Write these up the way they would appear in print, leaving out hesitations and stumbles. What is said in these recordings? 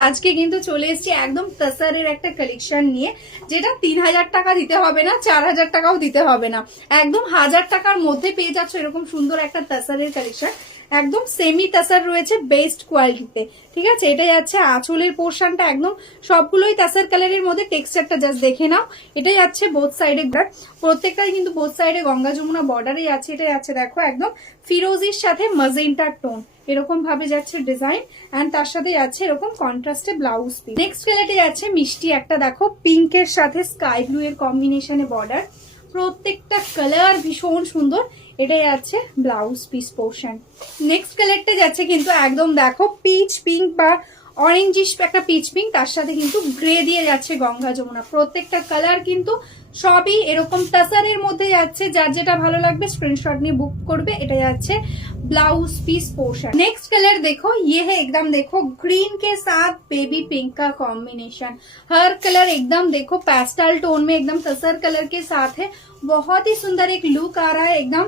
আজকে কিন্তু চলে এসেছি একদম তাসারের একটা কালেকশন নিয়ে, যেটা 3000 টাকা দিতে হবে না, 4000 টাকাও দিতে হবে না, একদম 1000 টাকার মধ্যে পেয়ে যাচ্ছ এরকম সুন্দর একটা তাসারের কালেকশন। একদম সেমি তাসার রয়েছে বেস্ট কোয়ালিটিতে, ঠিক আছে। এটা যাচ্ছে আঁচলের পোর্শনটা, একদম সবগুলোই তাসার কালারের মধ্যে। টেক্সচারটা জাস্ট দেখে নাও। এটা যাচ্ছে বোথ সাইডে, প্রত্যেকটাই কিন্তু বোথ সাইডে গঙ্গা যমুনা বর্ডারে আছে। এটা যাচ্ছে দেখো একদম ফিরোজির সাথে ম্যাজেন্টার টোন, এরকম ভাবে যাচ্ছে ডিজাইন, এন্ড তার সাথে যাচ্ছে এরকম কন্ট্রাস্টে ব্লাউজ পিস। নেক্সট কালারটি যাচ্ছে মিষ্টি একটা, দেখো পিঙ্কের সাথে স্কাই ব্লু এর কম্বিনেশনে বর্ডার, প্রত্যেকটা কালার ভীষণ সুন্দর। এটা যাচ্ছে ব্লাউজ পিস পোর্শন। নেক্সট কালারটা যাচ্ছে কিন্তু একদম দেখো পিচ পিঙ্ক বা অরেঞ্জিশ একটা পিচ পিঙ্ক, তার সাথে কিন্তু গ্রে দিয়ে যাচ্ছে গঙ্গা যমুনা। প্রত্যেকটা কালার কিন্তু সবই এরকম তাসারের মধ্যে যাচ্ছে। যার যেটা ভালো লাগবে স্ক্রিনশট নিয়ে বুক করবে। এটা যাচ্ছে blouse piece portion. Next colour देखो, ये है एकदम देखो ग्रीन के साथ बेबी पिंक का कॉम्बिनेशन। हर कलर एकदम देखो पेस्टल टोन में एकदम तसर कलर के साथ है। बहुत ही सुंदर एक लुक आ रहा है, एकदम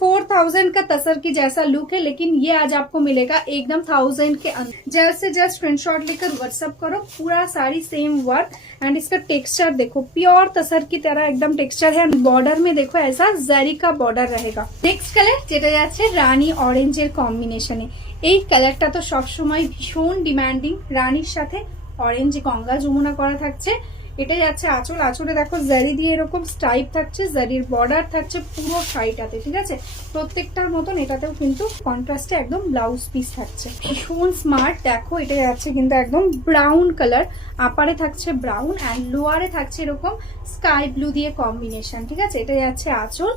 4000 का तसर की जैसा लुक है, लेकिन ये आज आपको मिलेगा एकदम 1000 के अंदर। जल्द से जल्द स्क्रीनशॉट लेकर व्हाट्सअप करो। पूरा साड़ी सेम वर्क, एंड इसका टेक्सचर देखो प्योर तसर की तरह एकदम टेक्सचर है। बॉर्डर में देखो ऐसा जरी का बॉर्डर रहेगा। नेक्स्ट कलर যেটা যাচ্ছে রানী অরেঞ্জের কম্বিনেশনে। এই কালারটা তো সবসময় ভীষণ ডিমান্ডিং, রানীর সাথে অরেঞ্জ গঙ্গা যমুনা করা থাকছে। এটা যাচ্ছে আঁচল, আঁচলে দেখো জারি দিয়ে এরকম স্টাইপ থাকছে, জারির বর্ডার থাকছে পুরো শাড়িটাতে, ঠিক আছে। প্রত্যেকটার মতন এটাতেও কিন্তু কন্ট্রাস্টে একদম ব্লাউজ পিস থাকছে। ভীষণ স্মার্ট। দেখো এটা যাচ্ছে কিন্তু একদম ব্রাউন কালার, আপারে থাকছে ব্রাউন অ্যান্ড লোয়ারে থাকছে এরকম স্কাই ব্লু দিয়ে কম্বিনেশন, ঠিক আছে। এটা যাচ্ছে আঁচল,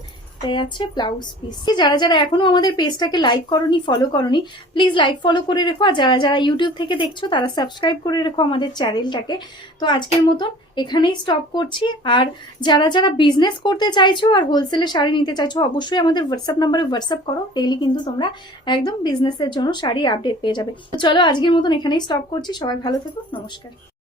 যাচ্ছে ব্লাউজ পিস। যারা যারা এখনো আমাদের পেজটাকে লাইক করনি, ফলো করনি, প্লিজ লাইক ফলো করে রেখো। আর যারা যারা ইউটিউব থেকে দেখছো তারা সাবস্ক্রাইব করে রেখো আমাদের চ্যানেলটাকে। তো আজকের মতন এখানেই স্টপ করছি। আর যারা যারা বিজনেস করতে চাইছো আর হোলসেলে শাড়ি নিতে চাইছো, অবশ্যই আমাদের হোয়াটসঅ্যাপ নাম্বারে হোয়াটসঅ্যাপ করো। ডেইলি কিন্তু তোমরা একদম বিজনেসের জন্য শাড়ি আপডেট পেয়ে যাবে। তো চলো আজকের মতন এখানেই স্টপ করছি। সবাই ভালো থেকো, নমস্কার।